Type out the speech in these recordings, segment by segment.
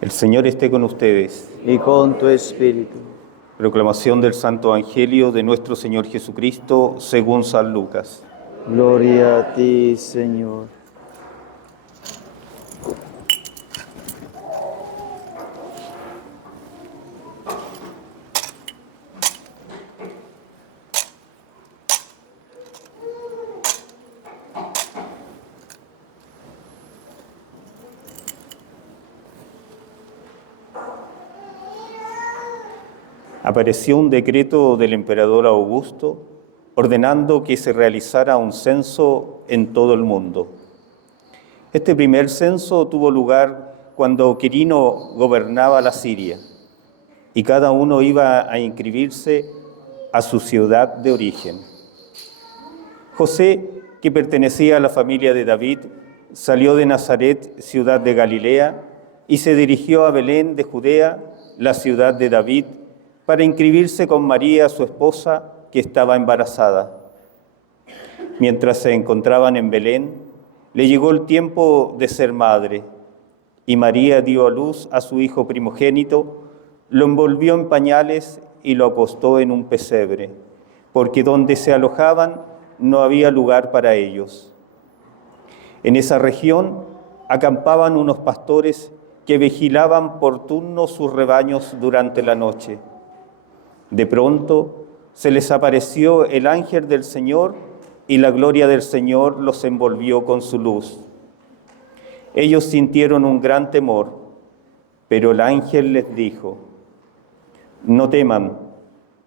El Señor esté con ustedes. Y con tu espíritu. Proclamación del Santo Evangelio de nuestro Señor Jesucristo según San Lucas. Gloria a ti, Señor. Apareció un decreto del emperador Augusto ordenando que se realizara un censo en todo el mundo. Este primer censo tuvo lugar cuando Quirino gobernaba la Siria y cada uno iba a inscribirse a su ciudad de origen. José, que pertenecía a la familia de David, salió de Nazaret, ciudad de Galilea, y se dirigió a Belén de Judea, la ciudad de David, para inscribirse con María, su esposa, que estaba embarazada. Mientras se encontraban en Belén, le llegó el tiempo de ser madre, y María dio a luz a su hijo primogénito, lo envolvió en pañales y lo acostó en un pesebre, porque donde se alojaban no había lugar para ellos. En esa región acampaban unos pastores que vigilaban por turno sus rebaños durante la noche. De pronto se les apareció el ángel del Señor y la gloria del Señor los envolvió con su luz. Ellos sintieron un gran temor, pero el ángel les dijo: no teman,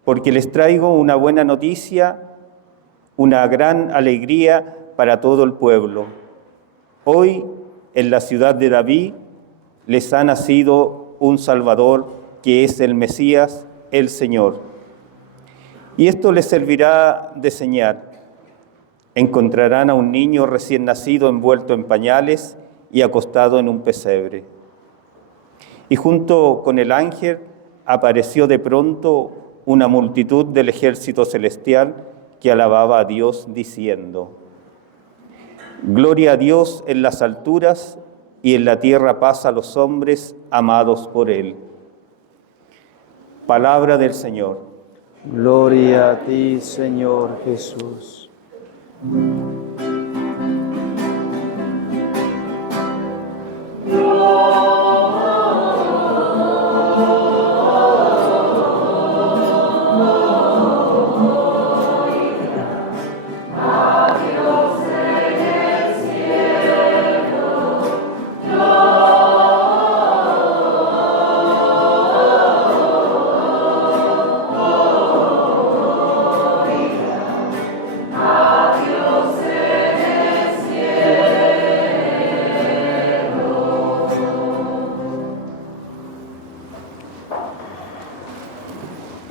porque les traigo una buena noticia, una gran alegría para todo el pueblo. Hoy, en la ciudad de David, les ha nacido un Salvador, que es el Mesías, el Señor. Y esto les servirá de señal. Encontrarán a un niño recién nacido envuelto en pañales y acostado en un pesebre. Y junto con el ángel apareció de pronto una multitud del ejército celestial que alababa a Dios diciendo: gloria a Dios en las alturas y en la tierra paz a los hombres amados por Él. Palabra del Señor. Gloria a ti, Señor Jesús.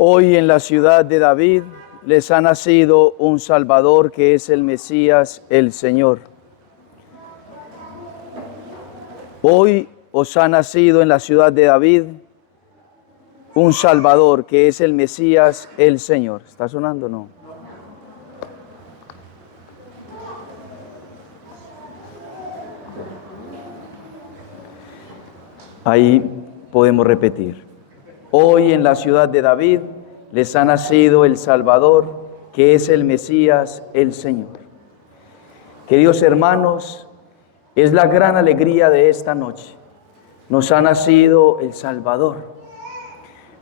Hoy en la ciudad de David les ha nacido un Salvador, que es el Mesías, el Señor. Hoy os ha nacido en la ciudad de David un Salvador, que es el Mesías, el Señor. ¿Está sonando o no? Ahí podemos repetir. Hoy en la ciudad de David les ha nacido el Salvador, que es el Mesías, el Señor. Queridos hermanos, es la gran alegría de esta noche. Nos ha nacido el Salvador.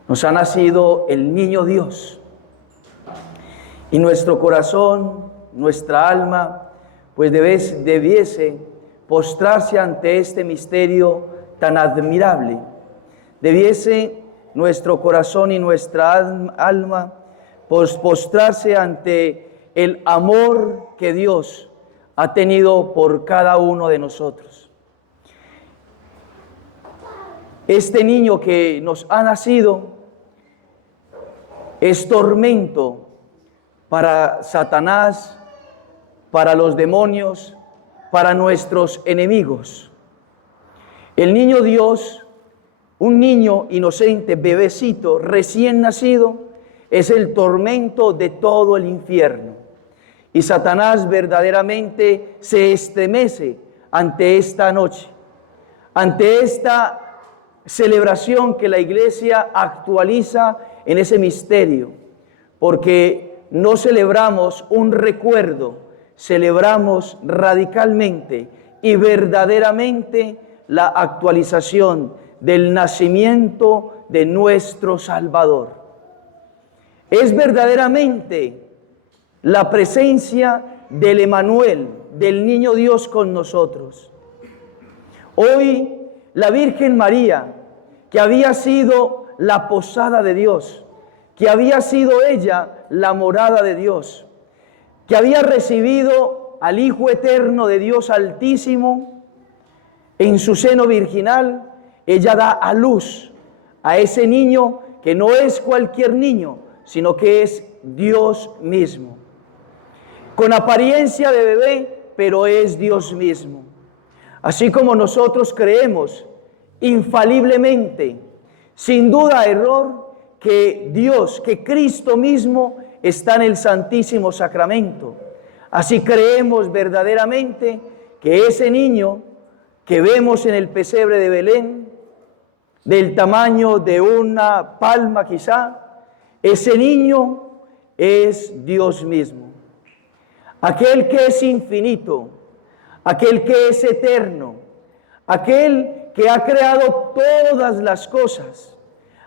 Nos ha nacido el niño Dios. Y nuestro corazón, nuestra alma, pues debiese postrarse ante este misterio tan admirable. Debiese nuestro corazón y nuestra alma postrarse ante el amor que Dios ha tenido por cada uno de nosotros. Este niño que nos ha nacido es tormento para Satanás, para los demonios, para nuestros enemigos. El niño Dios, un niño inocente, bebecito, recién nacido, es el tormento de todo el infierno. Y Satanás verdaderamente se estremece ante esta noche, ante esta celebración que la Iglesia actualiza en ese misterio, porque no celebramos un recuerdo, celebramos radicalmente y verdaderamente la actualización del nacimiento de nuestro Salvador. Es verdaderamente la presencia del Emanuel, del niño Dios con nosotros. Hoy la Virgen María, que había sido la posada de Dios, que había sido ella la morada de Dios, que había recibido al Hijo Eterno de Dios Altísimo en su seno virginal, ella da a luz a ese niño que no es cualquier niño, sino que es Dios mismo. Con apariencia de bebé, pero es Dios mismo. Así como nosotros creemos infaliblemente, sin duda error, que Dios, que Cristo mismo está en el Santísimo Sacramento. Así creemos verdaderamente que ese niño que vemos en el pesebre de Belén, del tamaño de una palma quizá, ese niño es Dios mismo. Aquel que es infinito, aquel que es eterno, aquel que ha creado todas las cosas,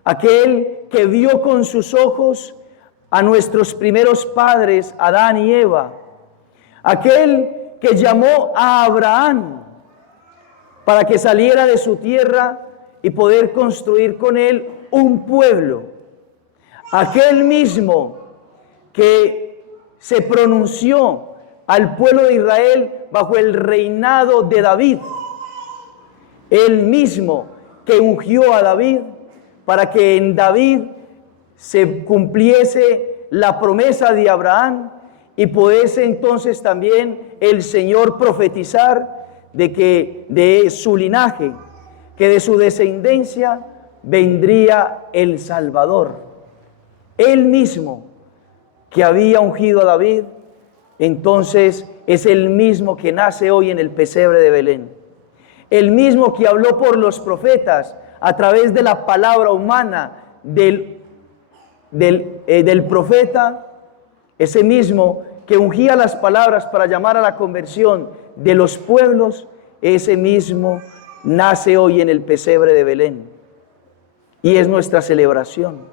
aquel que vio con sus ojos a nuestros primeros padres, Adán y Eva, aquel que llamó a Abraham para que saliera de su tierra y poder construir con él un pueblo, aquel mismo que se pronunció al pueblo de Israel bajo el reinado de David, el mismo que ungió a David para que en David se cumpliese la promesa de Abraham y pudiese entonces también el Señor profetizar de que de su linaje, que de su descendencia vendría el Salvador. Él mismo que había ungido a David, entonces es el mismo que nace hoy en el pesebre de Belén. El mismo que habló por los profetas a través de la palabra humana del profeta, ese mismo que ungía las palabras para llamar a la conversión de los pueblos, ese mismo nace hoy en el pesebre de Belén. Y es nuestra celebración.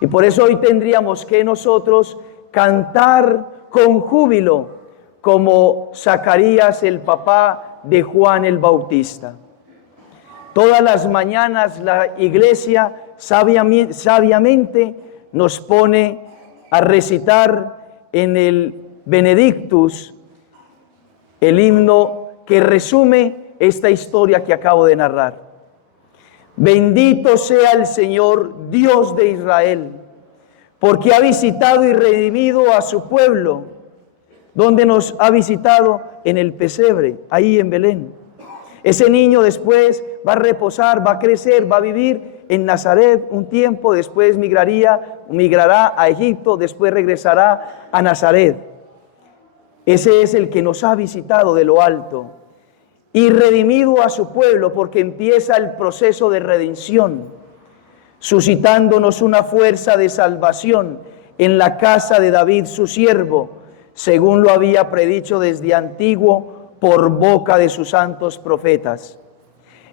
Y por eso hoy tendríamos que nosotros cantar con júbilo como Zacarías, el papá de Juan el Bautista. Todas las mañanas la iglesia sabiamente nos pone a recitar en el Benedictus el himno que resume esta historia que acabo de narrar. Bendito sea el Señor, Dios de Israel, porque ha visitado y redimido a su pueblo. ¿Dónde nos ha visitado? En el pesebre, ahí en Belén. Ese niño después va a reposar, va a crecer, va a vivir en Nazaret un tiempo, después migrará a Egipto, después regresará a Nazaret. Ese es el que nos ha visitado de lo alto y redimido a su pueblo, porque empieza el proceso de redención, suscitándonos una fuerza de salvación en la casa de David su siervo, según lo había predicho desde antiguo por boca de sus santos profetas.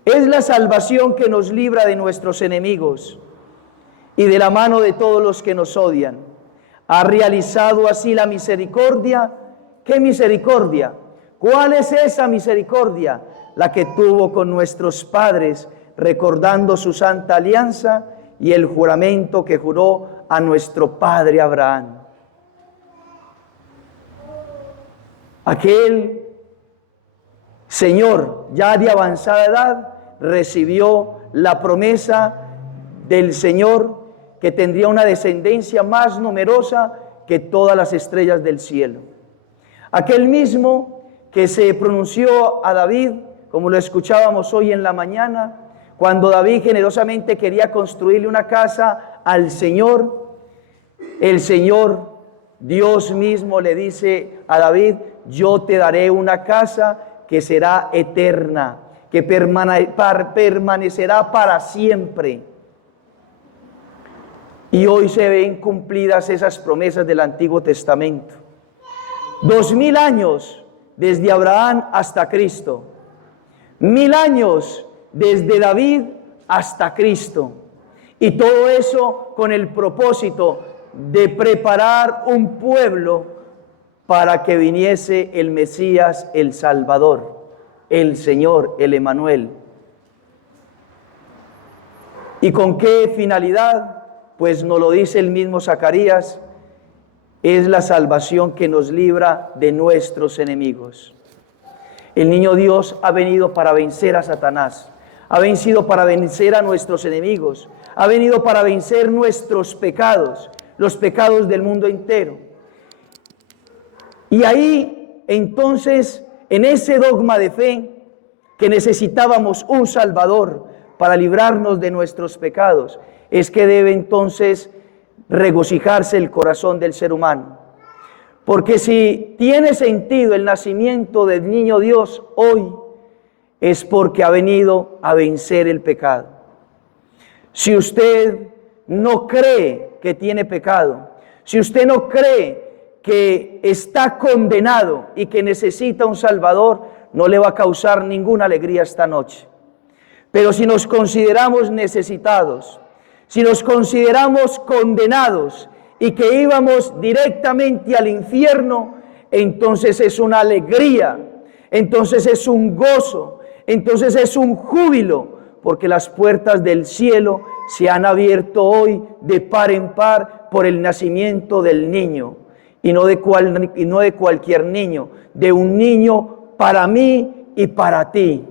Es la salvación que nos libra de nuestros enemigos y de la mano de todos los que nos odian. Ha realizado así la misericordia. ¿Qué misericordia? ¿Cuál es esa misericordia? La que tuvo con nuestros padres, recordando su santa alianza y el juramento que juró a nuestro padre Abraham. Aquel Señor, ya de avanzada edad, recibió la promesa del Señor que tendría una descendencia más numerosa que todas las estrellas del cielo. Aquel mismo que se pronunció a David, como lo escuchábamos hoy en la mañana, cuando David generosamente quería construirle una casa al Señor, el Señor, Dios mismo, le dice a David: yo te daré una casa que será eterna, que permanecerá para siempre. Y hoy se ven cumplidas esas promesas del Antiguo Testamento. 2000 años desde Abraham hasta Cristo. 1000 años desde David hasta Cristo. Y todo eso con el propósito de preparar un pueblo para que viniese el Mesías, el Salvador, el Señor, el Emmanuel. ¿Y con qué finalidad? Pues nos lo dice el mismo Zacarías, es la salvación que nos libra de nuestros enemigos. El niño Dios ha venido para vencer a Satanás, ha vencido para vencer a nuestros enemigos, ha venido para vencer nuestros pecados, los pecados del mundo entero. Y ahí, entonces, en ese dogma de fe, que necesitábamos un Salvador para librarnos de nuestros pecados, es que debe entonces regocijarse el corazón del ser humano. Porque si tiene sentido el nacimiento del niño Dios hoy, es porque ha venido a vencer el pecado. Si usted no cree que tiene pecado, si usted no cree que está condenado y que necesita un Salvador, no le va a causar ninguna alegría esta noche. Pero si nos consideramos necesitados, si nos consideramos condenados y que íbamos directamente al infierno, entonces es una alegría, entonces es un gozo, entonces es un júbilo, porque las puertas del cielo se han abierto hoy de par en par por el nacimiento del niño, y no de cualquier niño, de un niño para mí y para ti,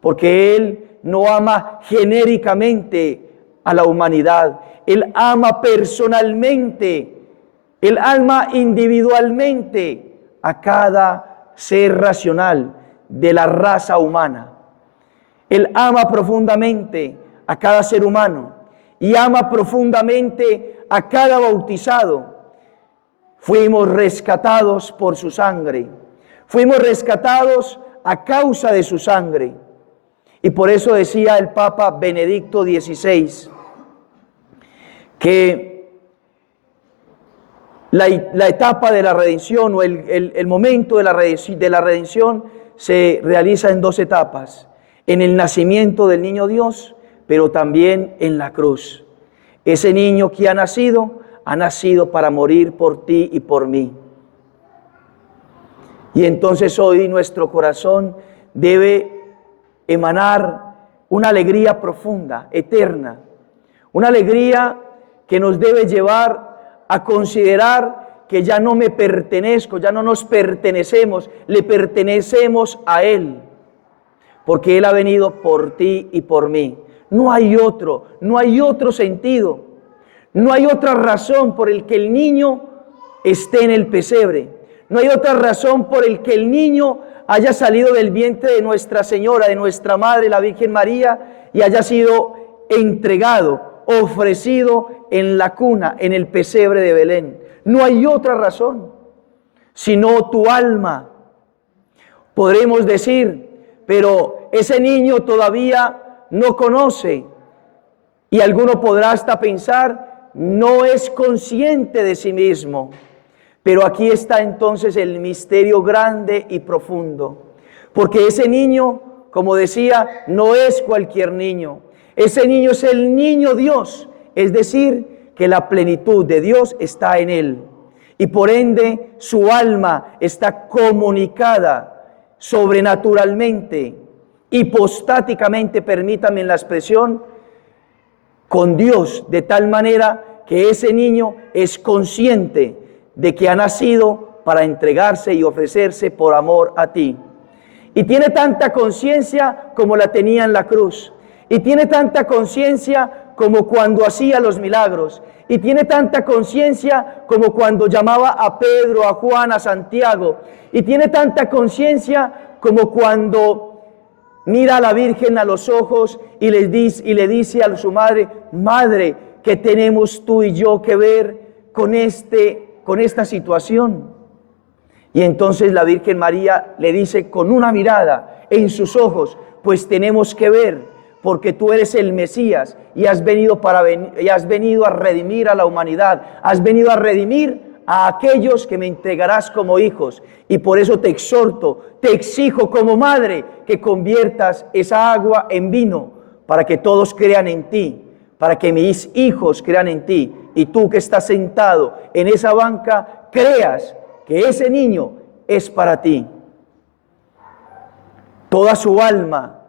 porque Él no ama genéricamente a la humanidad, Él ama personalmente, Él ama individualmente a cada ser racional de la raza humana. Él ama profundamente a cada ser humano y ama profundamente a cada bautizado. Fuimos rescatados por su sangre, fuimos rescatados a causa de su sangre. Y por eso decía el Papa Benedicto XVI que la etapa de la redención o el momento de la redención se realiza en dos etapas: en el nacimiento del niño Dios, pero también en la cruz. Ese niño que ha nacido para morir por ti y por mí. Y entonces hoy nuestro corazón debe emanar una alegría profunda, eterna, una alegría que nos debe llevar a considerar que ya no me pertenezco, ya no nos pertenecemos, le pertenecemos a Él, porque Él ha venido por ti y por mí. No hay otro sentido, no hay otra razón por el que el niño esté en el pesebre, no hay otra razón por el que el niño haya salido del vientre de Nuestra Señora, de nuestra Madre, la Virgen María, y haya sido entregado, ofrecido en la cuna, en el pesebre de Belén. No hay otra razón, sino tu alma. Podremos decir, pero ese niño todavía no conoce, y alguno podrá hasta pensar, no es consciente de sí mismo. Pero aquí está entonces el misterio grande y profundo, porque ese niño, como decía, no es cualquier niño. Ese niño es el niño Dios, es decir, que la plenitud de Dios está en él. Y por ende, su alma está comunicada sobrenaturalmente, hipostáticamente, permítanme la expresión, con Dios, de tal manera que ese niño es consciente de que ha nacido para entregarse y ofrecerse por amor a ti. Y tiene tanta conciencia como la tenía en la cruz. Y tiene tanta conciencia como cuando hacía los milagros. Y tiene tanta conciencia como cuando llamaba a Pedro, a Juan, a Santiago. Y tiene tanta conciencia como cuando mira a la Virgen a los ojos y le dice a su madre: Madre, ¿qué tenemos tú y yo que ver con esta situación? Y entonces la Virgen María le dice con una mirada en sus ojos, Pues tenemos que ver, porque tú eres el Mesías y has venido a redimir a la humanidad, has venido a redimir a aquellos que me entregarás como hijos. Y por eso te exhorto, te exijo como madre que conviertas esa agua en vino, para que todos crean en ti, para que mis hijos crean en ti, y tú que estás sentado en esa banca creas que ese niño es para ti. Toda su alma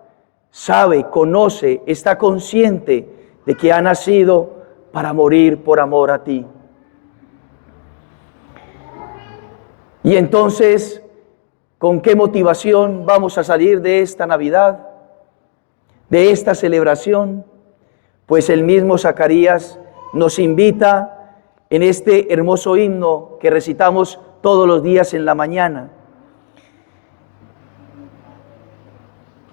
sabe, conoce, está consciente de que ha nacido para morir por amor a ti. Y entonces, ¿con qué motivación vamos a salir de esta Navidad, de esta celebración? Pues el mismo Zacarías nos invita en este hermoso himno que recitamos todos los días en la mañana,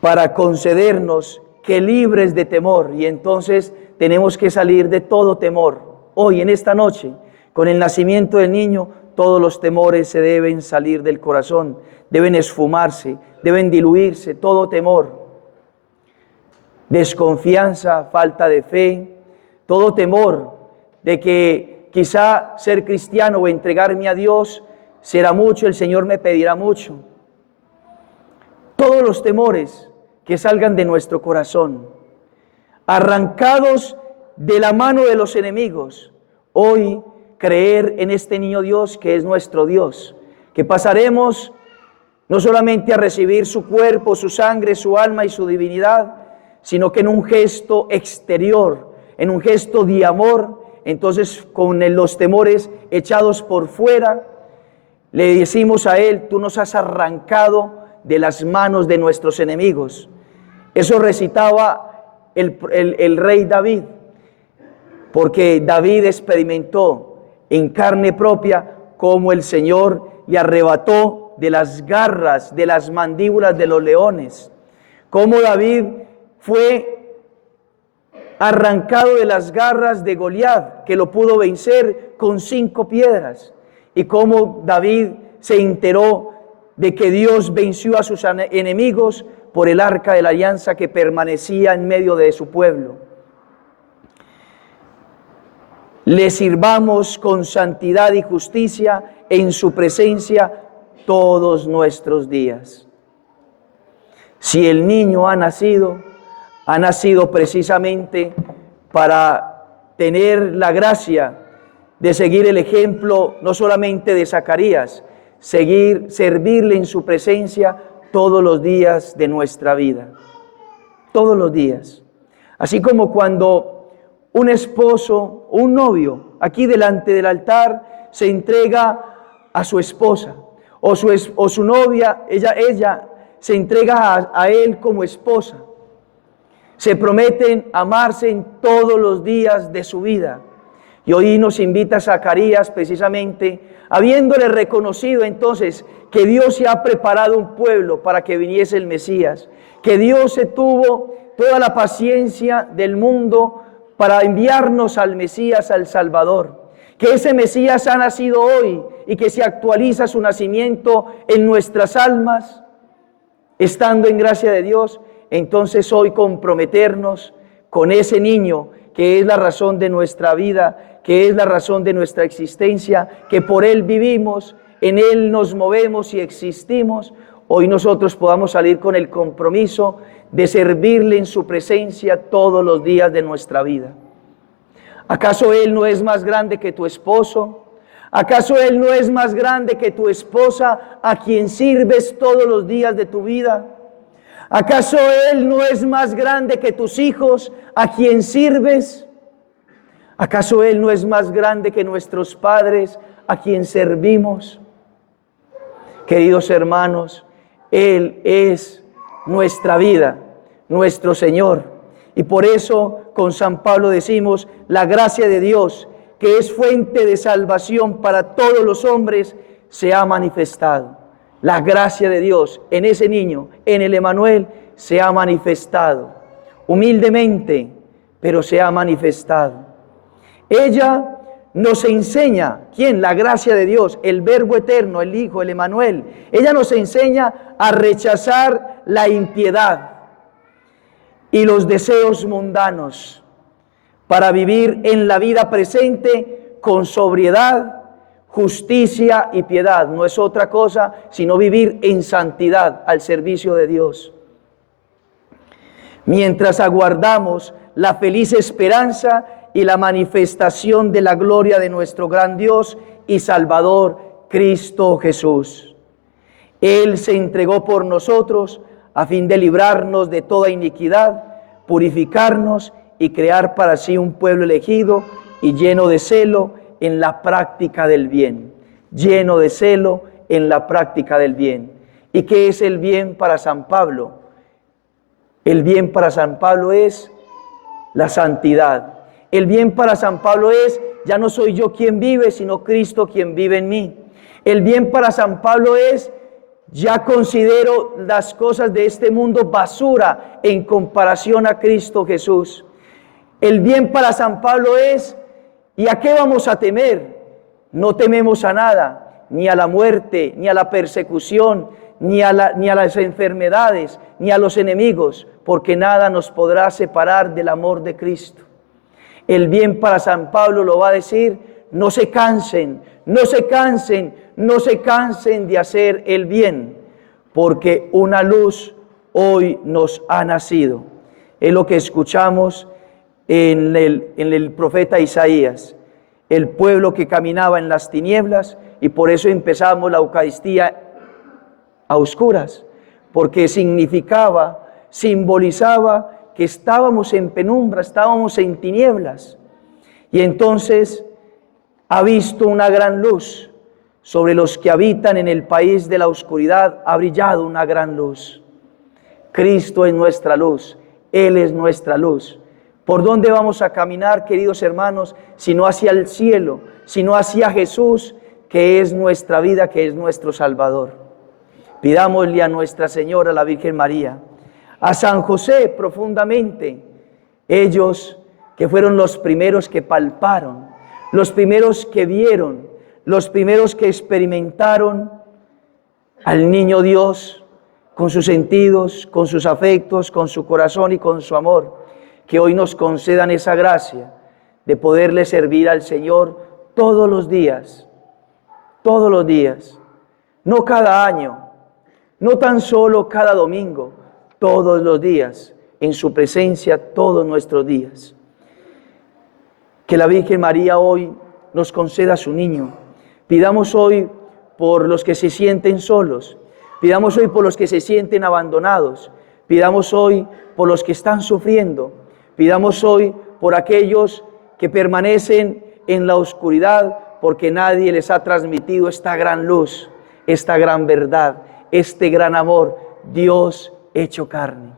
para concedernos que libres de temor. Y entonces tenemos que salir de todo temor. Hoy, en esta noche, con el nacimiento del niño, todos los temores se deben salir del corazón, deben esfumarse, deben diluirse, todo temor, desconfianza, falta de fe, todo temor de que quizá ser cristiano o entregarme a Dios será mucho, el Señor me pedirá mucho. Todos los temores que salgan de nuestro corazón, arrancados de la mano de los enemigos, hoy creer en este niño Dios que es nuestro Dios, que pasaremos no solamente a recibir su cuerpo, su sangre, su alma y su divinidad, sino que en un gesto exterior, en un gesto de amor, entonces con los temores echados por fuera, le decimos a Él: tú nos has arrancado de las manos de nuestros enemigos. Eso recitaba el rey David, porque David experimentó en carne propia cómo el Señor le arrebató de las garras, de las mandíbulas de los leones, cómo David fue arrancado de las garras de Goliat, que lo pudo vencer con 5 piedras, y cómo David se enteró de que Dios venció a sus enemigos por el arca de la alianza que permanecía en medio de su pueblo. Le sirvamos con santidad y justicia en su presencia todos nuestros días. Si el niño ha nacido precisamente para tener la gracia de seguir el ejemplo no solamente de Zacarías, servirle en su presencia todos los días de nuestra vida, todos los días. Así como cuando un esposo, un novio, aquí delante del altar, se entrega a su esposa, o su novia, ella se entrega a él como esposa. Se prometen amarse en todos los días de su vida. Y hoy nos invita Zacarías precisamente, habiéndole reconocido entonces que Dios se ha preparado un pueblo para que viniese el Mesías, que Dios se tuvo toda la paciencia del mundo para enviarnos al Mesías, al Salvador, que ese Mesías ha nacido hoy y que se actualiza su nacimiento en nuestras almas, estando en gracia de Dios. Entonces hoy comprometernos con ese niño que es la razón de nuestra vida, que es la razón de nuestra existencia, que por Él vivimos, en Él nos movemos y existimos. Hoy nosotros podamos salir con el compromiso de servirle en su presencia todos los días de nuestra vida. ¿Acaso Él no es más grande que tu esposo? ¿Acaso Él no es más grande que tu esposa a quien sirves todos los días de tu vida? ¿Acaso Él no es más grande que tus hijos a quien sirves? ¿Acaso Él no es más grande que nuestros padres a quien servimos? Queridos hermanos, Él es nuestra vida, nuestro Señor. Y por eso con San Pablo decimos: la gracia de Dios, que es fuente de salvación para todos los hombres, se ha manifestado. La gracia de Dios en ese niño, en el Emanuel, se ha manifestado. Humildemente, pero se ha manifestado. Ella nos enseña, ¿quién? La gracia de Dios, el Verbo eterno, el Hijo, el Emanuel. Ella nos enseña a rechazar la impiedad. y los deseos mundanos, para vivir en la vida presente con sobriedad, justicia y piedad. No es otra cosa sino vivir en santidad al servicio de Dios. Mientras aguardamos la feliz esperanza y la manifestación de la gloria de nuestro gran Dios y Salvador, Cristo Jesús. Él se entregó por nosotros a fin de librarnos de toda iniquidad, purificarnos y crear para sí un pueblo elegido y lleno de celo en la práctica del bien. Lleno de celo en la práctica del bien. ¿Y qué es el bien para San Pablo? El bien para San Pablo es la santidad. El bien para San Pablo es, ya no soy yo quien vive, sino Cristo quien vive en mí. El bien para San Pablo es, ya considero las cosas de este mundo basura en comparación a Cristo Jesús. El bien para San Pablo es, ¿y a qué vamos a temer? No tememos a nada, ni a la muerte, ni a la persecución, ni a las enfermedades, ni a los enemigos, porque nada nos podrá separar del amor de Cristo. El bien para San Pablo lo va a decir, no se cansen, no se cansen, no se cansen de hacer el bien, porque una luz hoy nos ha nacido. Es lo que escuchamos en el profeta Isaías, el pueblo que caminaba en las tinieblas, y por eso empezamos la Eucaristía a oscuras, porque simbolizaba que estábamos en penumbra, estábamos en tinieblas. Y entonces ha visto una gran luz. Sobre los que habitan en el país de la oscuridad ha brillado una gran luz. Cristo es nuestra luz, Él es nuestra luz. ¿Por dónde vamos a caminar, queridos hermanos, sino hacia el cielo, sino hacia Jesús, que es nuestra vida, que es nuestro Salvador? Pidámosle a Nuestra Señora, la Virgen María, a San José profundamente, ellos que fueron los primeros que palparon, los primeros que vieron, los primeros que experimentaron al niño Dios con sus sentidos, con sus afectos, con su corazón y con su amor, que hoy nos concedan esa gracia de poderle servir al Señor todos los días, no cada año, no tan solo cada domingo, todos los días, en su presencia todos nuestros días. Que la Virgen María hoy nos conceda a su niño. Pidamos hoy por los que se sienten solos, pidamos hoy por los que se sienten abandonados, pidamos hoy por los que están sufriendo, pidamos hoy por aquellos que permanecen en la oscuridad porque nadie les ha transmitido esta gran luz, esta gran verdad, este gran amor, Dios hecho carne.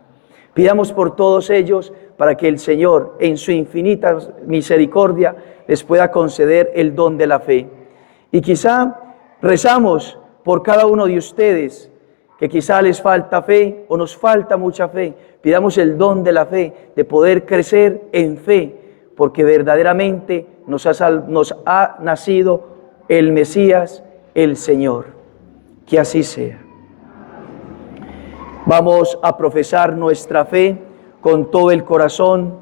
Pidamos por todos ellos para que el Señor, en su infinita misericordia, les pueda conceder el don de la fe. Y quizá rezamos por cada uno de ustedes, que quizá les falta fe o nos falta mucha fe. Pidamos el don de la fe, de poder crecer en fe, porque verdaderamente nos ha nacido el Mesías, el Señor. Que así sea. Vamos a profesar nuestra fe con todo el corazón